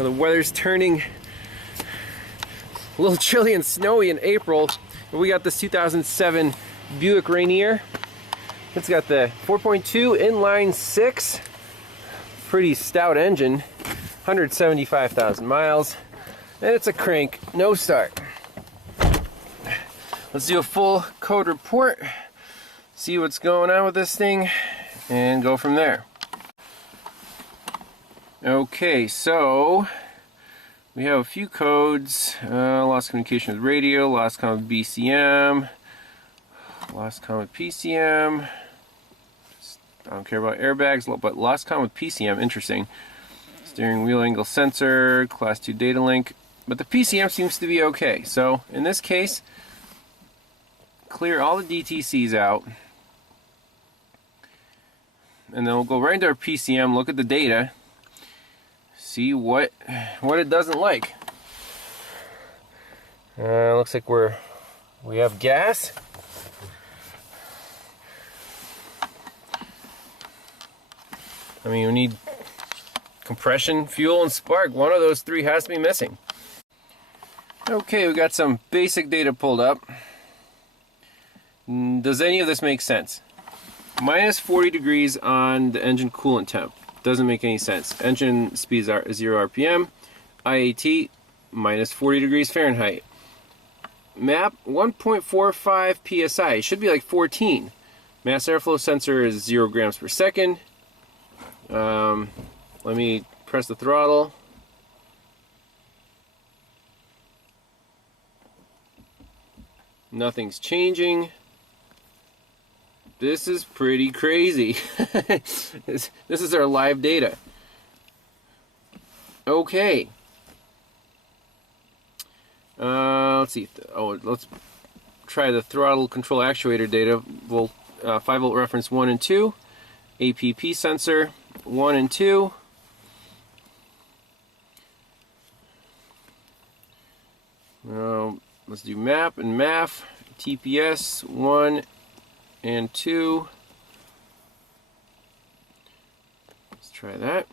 Well, the weather's turning a little chilly and snowy in April. We got this 2007 Buick Rainier. It's got the 4.2 inline 6, pretty stout engine, 175,000 miles, and it's a crank, no start. Let's do a full code report, see what's going on with this thing, and go from there. Okay, so we have a few codes. Lost communication with radio, lost comm with BCM, lost comm with PCM. I don't care about airbags, but lost comm with PCM, interesting. Steering wheel angle sensor, class 2 data link, but the PCM seems to be okay. So in this case, clear all the DTCs out, and then we'll go right into our PCM, look at the data, see what it doesn't like. Looks like we have gas. I mean, we need compression, fuel, and spark. One of those three has to be missing. Okay, we got some basic data pulled up. Does any of this make sense? Minus 40 degrees on the engine coolant temp. Doesn't make any sense. Engine speeds are 0 RPM. IAT, minus 40 degrees Fahrenheit. MAP, 1.45 PSI. It should be like 14. Mass airflow sensor is 0 grams per second. Let me press the throttle. Nothing's changing. This is pretty crazy. This is our live data. Okay. Let's see. Oh, let's try the throttle control actuator data. 5-volt reference 1 and 2. APP sensor 1 and 2. Let's do MAP and MAF. TPS 1 and 2. Let's try that.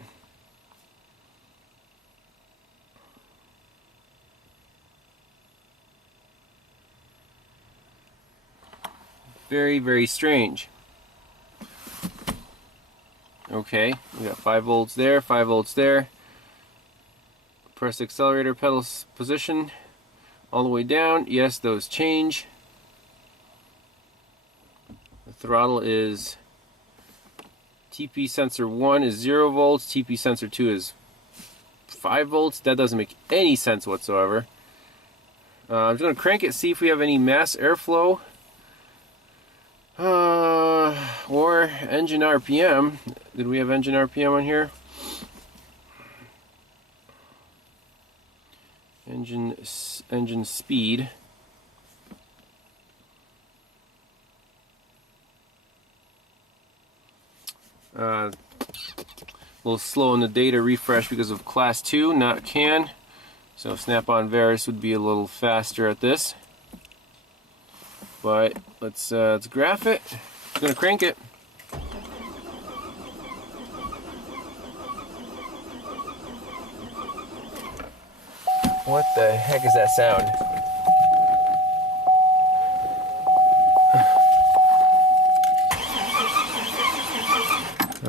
Very, very strange. Okay, we got 5 volts there, 5 volts there. Press accelerator pedal position all the way down. Yes, those change. The throttle is TP sensor 1 is 0 volts, TP sensor 2 is 5 volts. That doesn't make any sense whatsoever. I'm just going to crank it, see if we have any mass airflow or engine RPM. Did we have engine RPM on here? Engine speed. A little slow in the data refresh because of class 2, not CAN. So Snap-on Varus would be a little faster at this. But let's graph it. I'm gonna crank it. What the heck is that sound?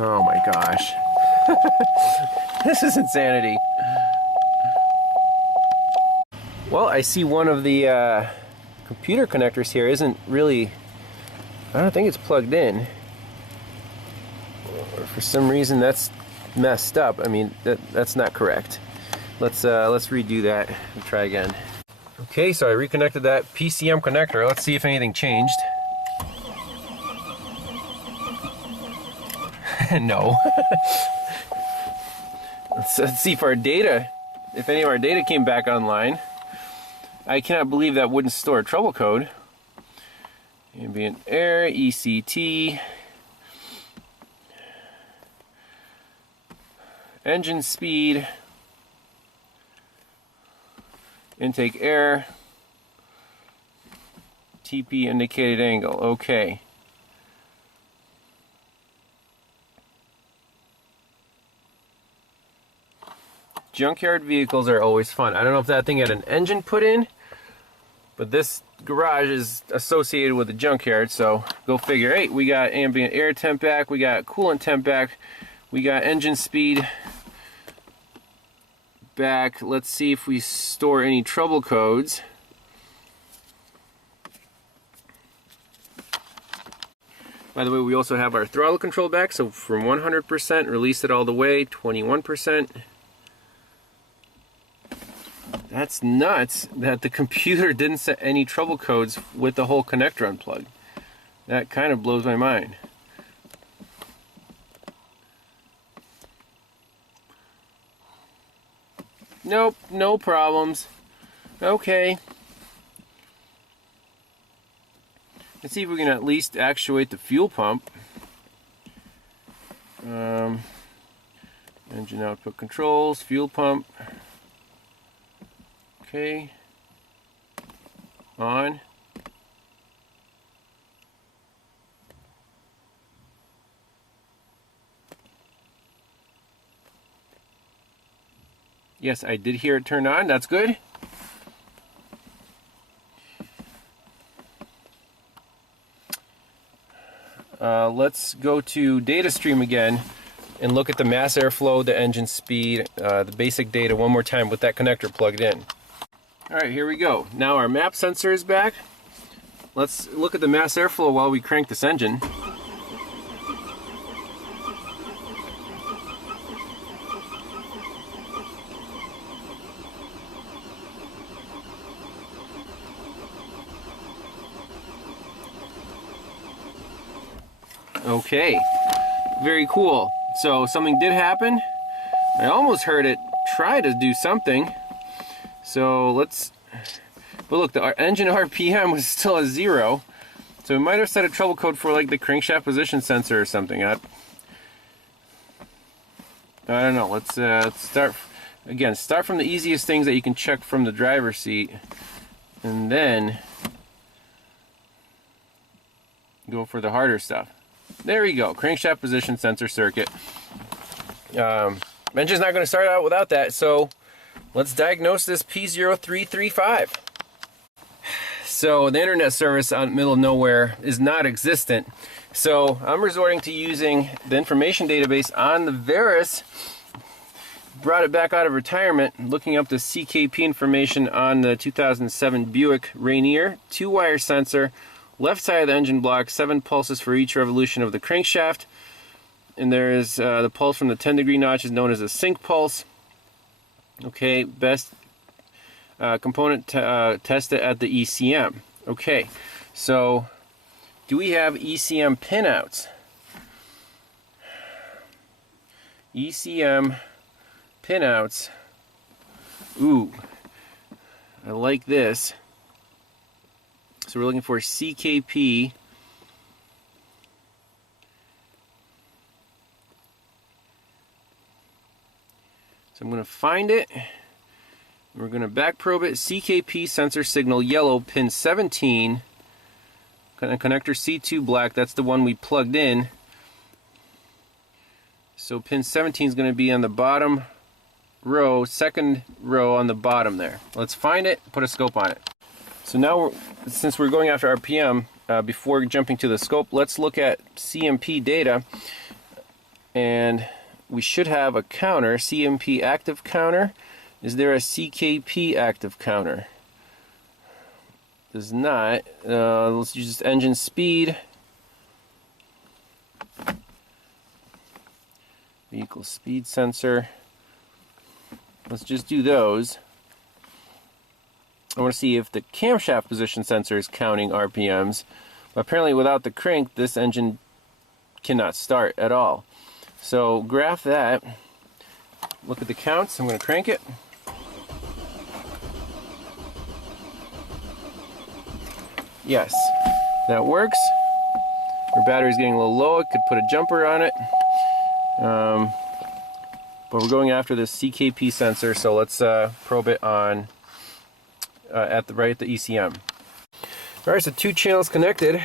Oh my gosh. This is insanity. Well, I see one of the computer connectors here isn't really, I don't think it's plugged in. Or for some reason that's messed up. I mean, that's not correct. Let's redo that and try again. Okay, so I reconnected that PCM connector. Let's see if anything changed. No. Let's see if our data, if any of our data came back online. I cannot believe that wouldn't store a trouble code. Ambient air, ECT, engine speed, intake air, TP indicated angle. Okay. junkyard vehicles are always fun. I don't know if that thing had an engine put in, but this garage is associated with a junkyard, so go figure. Hey, we got ambient air temp back, we got coolant temp back, we got engine speed back. Let's see if we store any trouble codes. By the way, we also have our throttle control back, so from 100%, release it all the way, 21%. That's nuts that the computer didn't set any trouble codes with the whole connector unplugged. That kind of blows my mind. Nope, no problems. Okay. Let's see if we can at least actuate the fuel pump. Engine output controls, fuel pump. Okay. On. Yes, I did hear it turn on. That's good. Let's go to data stream again and look at the mass airflow, the engine speed, the basic data one more time with that connector plugged in. Alright, here we go. Now our map sensor is back. Let's look at the mass airflow while we crank this engine. Okay, very cool. So something did happen. I almost heard it try to do something. So let's, but look, our engine RPM was still at 0. So we might have set a trouble code for like the crankshaft position sensor or something. I don't know. Let's start again. Start from the easiest things that you can check from the driver's seat, and then go for the harder stuff. There we go, crankshaft position sensor circuit. Engine's not going to start out without that, so let's diagnose this P0335. So the internet service out in the middle of nowhere is not existent, so I'm resorting to using the information database on the Veris. Brought it back out of retirement, looking up the CKP information on the 2007 Buick Rainier, 2-wire sensor, left side of the engine block, 7 pulses for each revolution of the crankshaft. And there's the pulse from the 10-degree notch is known as a sync pulse. Okay, best component tested at the ECM. Okay, so do we have ECM pinouts? ECM pinouts. Ooh, I like this. So we're looking for CKP. So I'm going to find it. We're going to back probe it. CKP sensor signal yellow, pin 17. Connector C2 black, that's the one we plugged in. So pin 17 is going to be on the bottom row, second row on the bottom there. Let's find it, put a scope on it. So now, since we're going after RPM, before jumping to the scope, let's look at CMP data. And we should have a counter, CMP active counter. Is there a CKP active counter? Does not. Let's use engine speed. Vehicle speed sensor. Let's just do those. I want to see if the camshaft position sensor is counting RPMs. But apparently without the crank, this engine cannot start at all. So graph that. Look at the counts. I'm going to crank it. Yes, that works. Our battery's getting a little low. I could put a jumper on it. But we're going after this CKP sensor, so let's probe it on right at the ECM. All right, so 2 channels connected.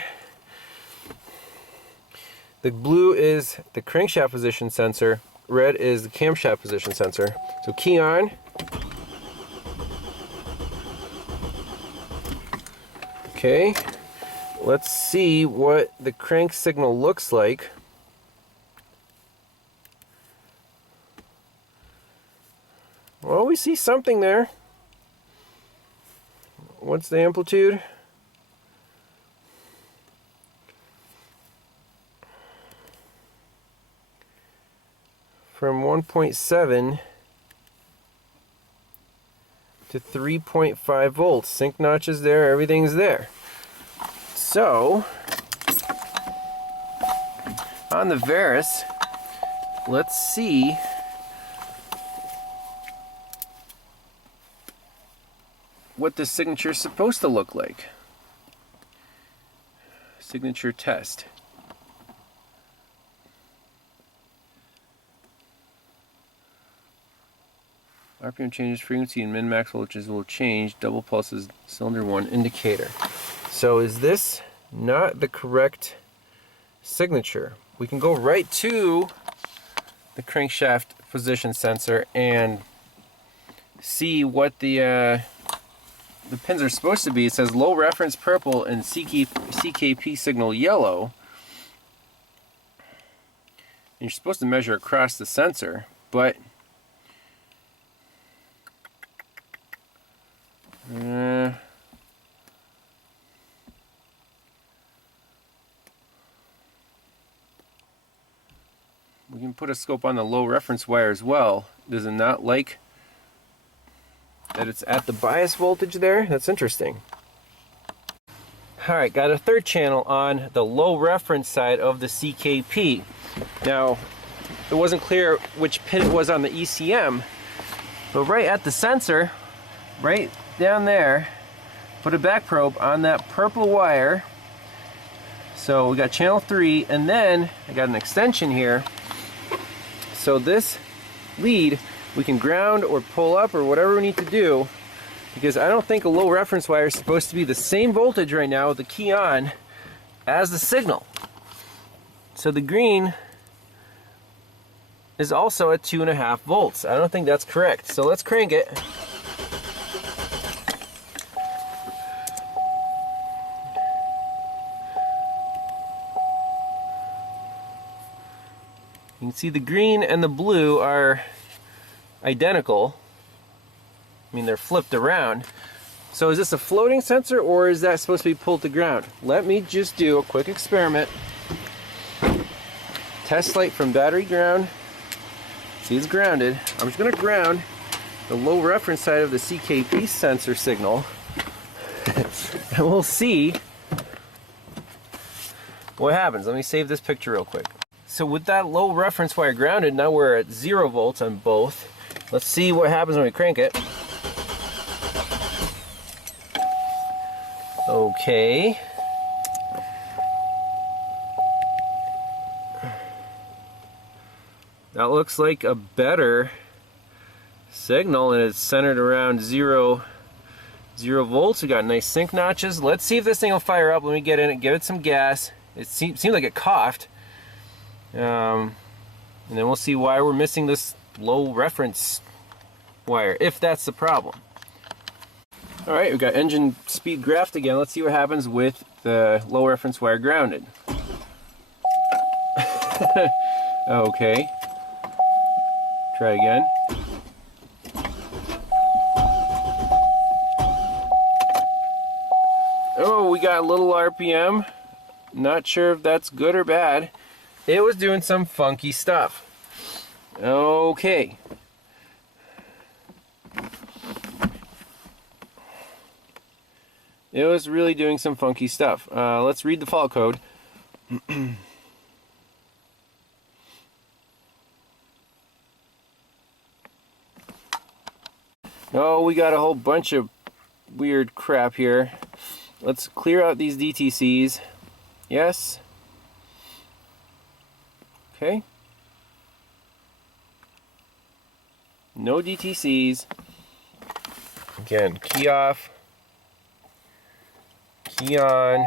The blue is the crankshaft position sensor. red is the camshaft position sensor. So key on. Okay, let's see what the crank signal looks like. Well, we see something there. What's the amplitude? From 1.7 to 3.5 volts. Sync notches there, everything's there. So, on the Verus, let's see what the signature is supposed to look like. Signature test. RPM changes, frequency and min-max voltages will change. Double pulses, cylinder 1 indicator. So is this not the correct signature? We can go right to the crankshaft position sensor and see what the pins are supposed to be. It says low reference purple and CKP signal yellow. And you're supposed to measure across the sensor, but we can put a scope on the low reference wire as well. Does it not like that it's at the bias voltage there? That's interesting. Alright, got a third channel on the low reference side of the CKP. Now, it wasn't clear which pin it was on the ECM, but right at the sensor, right down there, put a back probe on that purple wire. So we got channel 3, and then I got an extension here. So this lead we can ground or pull up or whatever we need to do, because I don't think a low reference wire is supposed to be the same voltage right now with the key on as the signal. So the green is also at 2.5 volts. I don't think that's correct. So let's crank it. You can see the green and the blue are identical. I mean, they're flipped around. So is this a floating sensor, or is that supposed to be pulled to ground? Let me just do a quick experiment. Test light from battery ground. See, it's grounded. I'm just going to ground the low reference side of the CKP sensor signal. And we'll see what happens. Let me save this picture real quick. So with that low reference wire grounded, now we're at 0 volts on both. Let's see what happens when we crank it. Okay. That looks like a better signal, and it's centered around 0 volts. We got nice sync notches. Let's see if this thing will fire up. Let me get in it, give it some gas. It seemed like it coughed. And then we'll see why we're missing this low reference wire, if that's the problem. Alright, we've got engine speed graphed again. Let's see what happens with the low reference wire grounded. Okay. Try again. Oh, we got a little RPM. Not sure if that's good or bad. It was doing some funky stuff. Okay. It was really doing some funky stuff. Let's read the fault code. Oh, we got a whole bunch of weird crap here. Let's clear out these DTCs. Yes. Okay. No DTCs. Again, key off. Key on.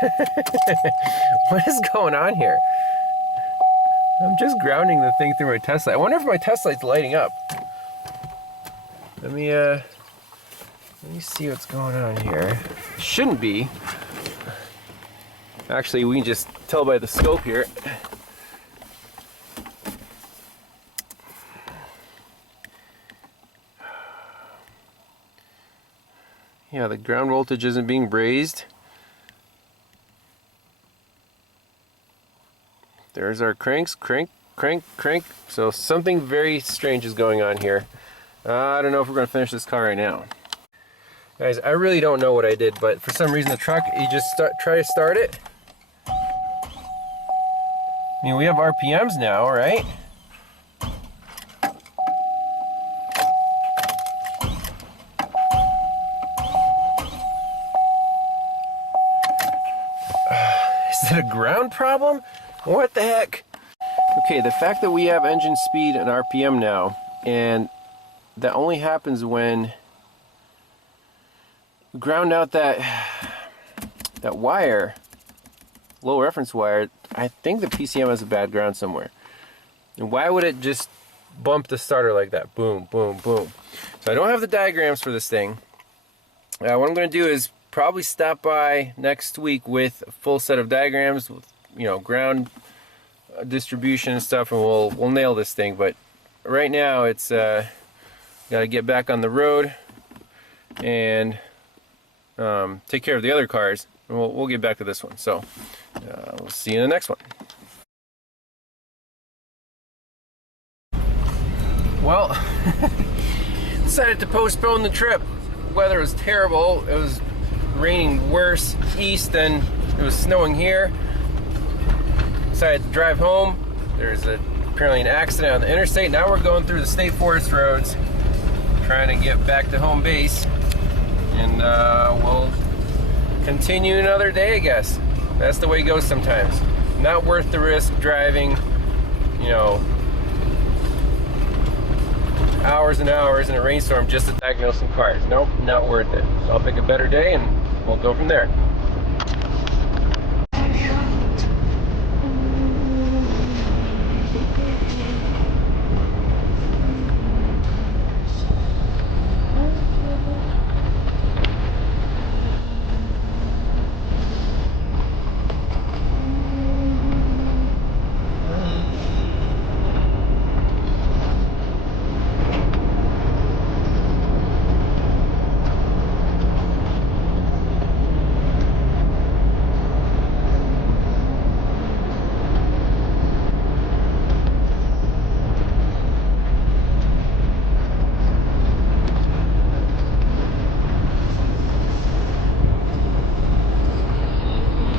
What is going on here? I'm just grounding the thing through my test light. I wonder if my test light's lighting up. Let me see what's going on here. It shouldn't be. Actually, we can just tell by the scope here. Yeah, the ground voltage isn't being raised. There's our cranks, crank, crank, crank. So something very strange is going on here. I don't know if we're going to finish this car right now. Guys, I really don't know what I did, but for some reason the truck, you just try to start it. I mean, we have RPMs now, right? Is it a ground problem? What the heck? Okay, the fact that we have engine speed and RPM now, and that only happens when we ground out that wire, low reference wire. I think the PCM has a bad ground somewhere. And why would it just bump the starter like that? Boom, boom, boom. So I don't have the diagrams for this thing. What I'm going to do is probably stop by next week with a full set of diagrams, with, you know, ground distribution and stuff, and we'll nail this thing. But right now it's got to get back on the road and take care of the other cars, and we'll get back to this one. So we'll see you in the next one. Well, decided to postpone the trip. The weather was terrible. It was raining worse east than it was snowing here. Decided to drive home. There's apparently an accident on the interstate. Now we're going through the state forest roads, trying to get back to home base, and we'll continue another day, I guess. That's the way it goes sometimes. Not worth the risk driving, you know, hours and hours in a rainstorm just to diagnose some cars. Nope, not worth it. So I'll pick a better day and we'll go from there.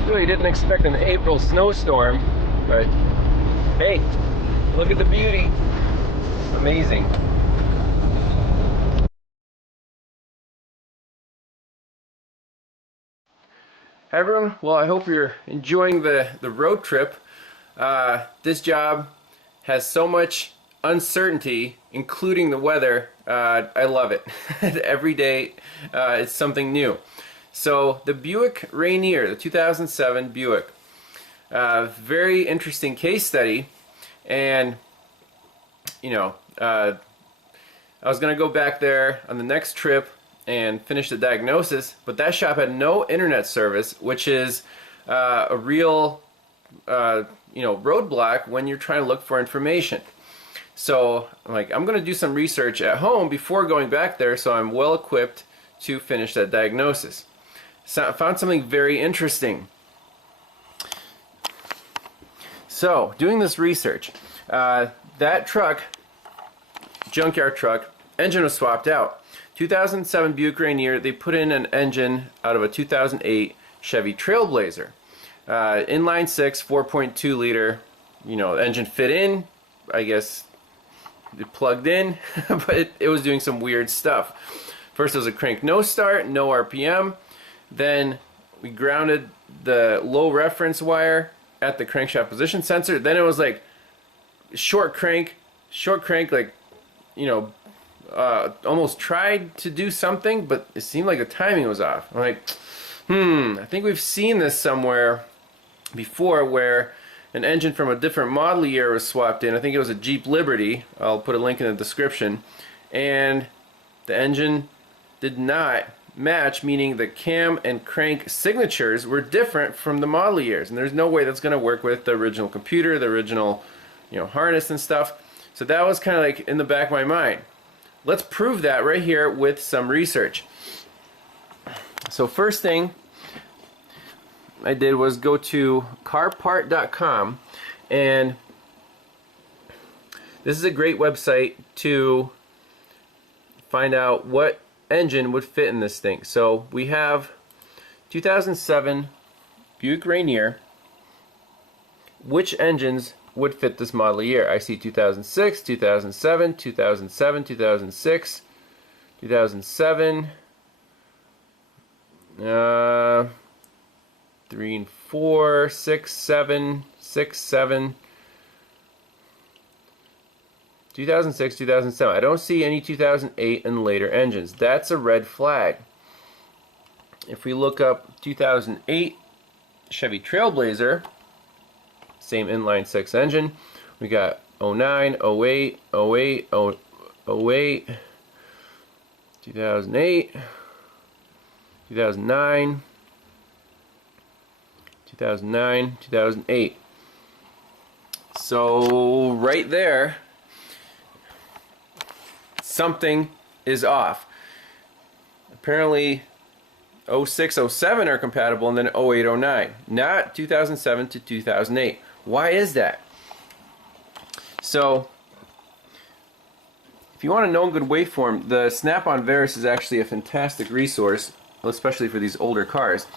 Really didn't expect an April snowstorm, but hey, look at the beauty. Amazing. Hi everyone, well, I hope you're enjoying the road trip. This job has so much uncertainty, including the weather. I love it. Every day it's something new. So the Buick Rainier, the 2007 Buick, very interesting case study. And you know, I was gonna go back there on the next trip and finish the diagnosis, but that shop had no internet service, which is a real you know, roadblock when you're trying to look for information. So I'm like, I'm gonna do some research at home before going back there, so I'm well equipped to finish that diagnosis. So I found something very interesting. So, doing this research, that truck, junkyard truck, engine was swapped out. 2007 Buick Rainier, they put in an engine out of a 2008 Chevy Trailblazer. Inline 6, 4.2 liter, you know, the engine fit in, I guess it plugged in, but it was doing some weird stuff. First it was a crank no start, no RPM. Then we grounded the low reference wire at the crankshaft position sensor. Then it was like short crank, like, you know, almost tried to do something, but it seemed like the timing was off. I'm like, I think we've seen this somewhere before where an engine from a different model year was swapped in. I think it was a Jeep Liberty. I'll put a link in the description. And the engine did not match, meaning the cam and crank signatures were different from the model years. And there's no way that's going to work with the original computer, the original, harness and stuff. So that was kind of like in the back of my mind. Let's prove that right here with some research. So first thing I did was go to carpart.com, and this is a great website to find out what engine would fit in this thing. So we have 2007 Buick Rainier. Which engines would fit this model year? I see 2006, 2007, 2007, 2006, 2007, 3 and 4, 6, 7, 6, 7, 2006, 2007. I don't see any 2008 and later engines. That's a red flag. If we look up 2008 Chevy Trailblazer, same inline 6 engine, we got 09, 08, 08, 08, 2008, 2009, 2009, 2008. So right there, something is off. Apparently 06, 07 are compatible, and then 08, 09. Not 2007 to 2008. Why is that? So if you want to know a good waveform, the Snap-on Verus is actually a fantastic resource, especially for these older cars.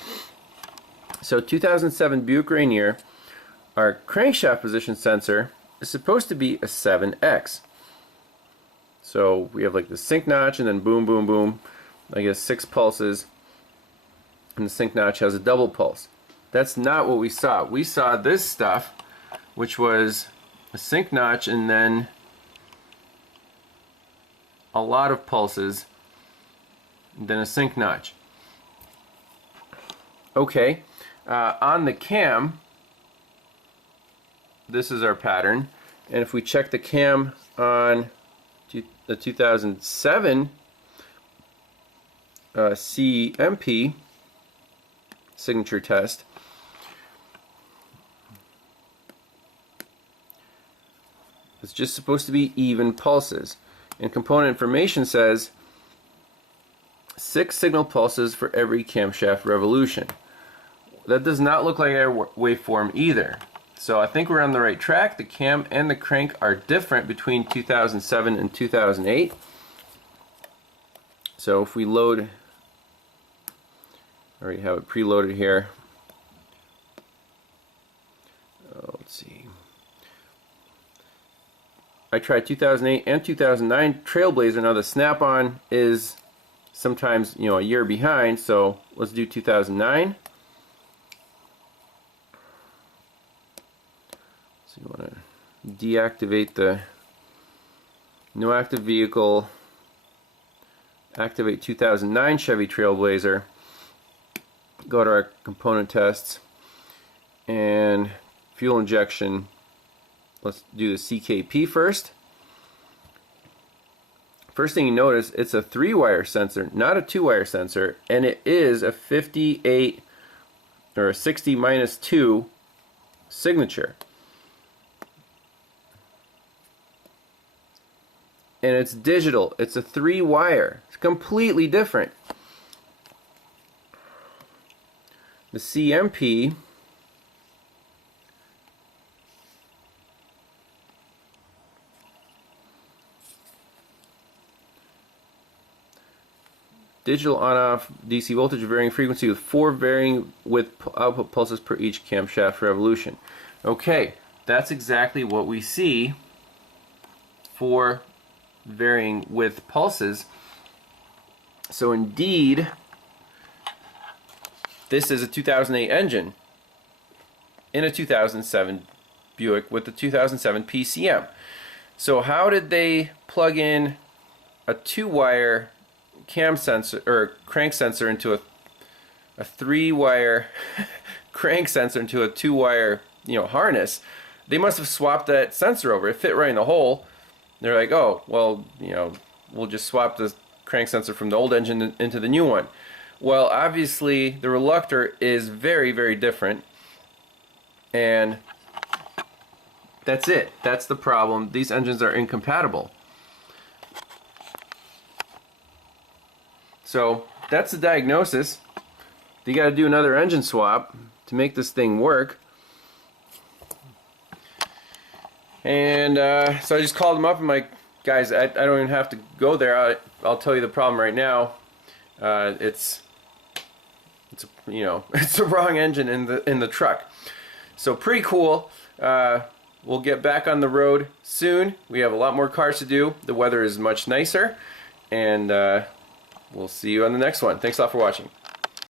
So 2007 Buick Rainier, our crankshaft position sensor is supposed to be a 7X. So we have like the sync notch, and then boom, boom, boom, I guess 6 pulses, and the sync notch has a double pulse. That's not what we saw. We saw this stuff, which was a sync notch and then a lot of pulses, and then a sync notch. Okay, on the cam, this is our pattern, and if we check the cam on the 2007 CMP signature test, it's just supposed to be even pulses, and component information says 6 signal pulses for every camshaft revolution. That does not look like a waveform either. So I think we're on the right track. The cam and the crank are different between 2007 and 2008. So if we load, I already have it preloaded here. Let's see. I tried 2008 and 2009 Trailblazer. Now the Snap-on is sometimes a year behind, so let's do 2009. So you want to deactivate the no active vehicle, activate 2009 Chevy Trailblazer, go to our component tests, and fuel injection. Let's do the CKP first. First thing you notice, it's a 3-wire sensor, not a 2-wire sensor, and it is a 58 or a 60-2 signature. And it's digital. It's a 3-wire. It's completely different. The CMP digital on-off DC voltage varying frequency with 4 varying with output pulses per each camshaft revolution. Okay, that's exactly what we see for varying with pulses. So indeed, this is a 2008 engine in a 2007 Buick with the 2007 PCM. So how did they plug in a 2-wire cam sensor or crank sensor into a 3-wire crank sensor into a 2-wire, you know, harness. They must have swapped that sensor over. It fit right in the hole. They're like, oh, well, you know, we'll just swap the crank sensor from the old engine into the new one. Well, obviously the reluctor is very, very different, and that's it. That's the problem. These engines are incompatible. So that's the diagnosis. You got to do another engine swap to make this thing work. And so I just called them up and I'm like, guys, I don't even have to go there. I'll tell you the problem right now. It's you know, it's the wrong engine in the truck. So pretty cool. We'll get back on the road soon. We have a lot more cars to do. The weather is much nicer, and we'll see you on the next one. Thanks a lot for watching.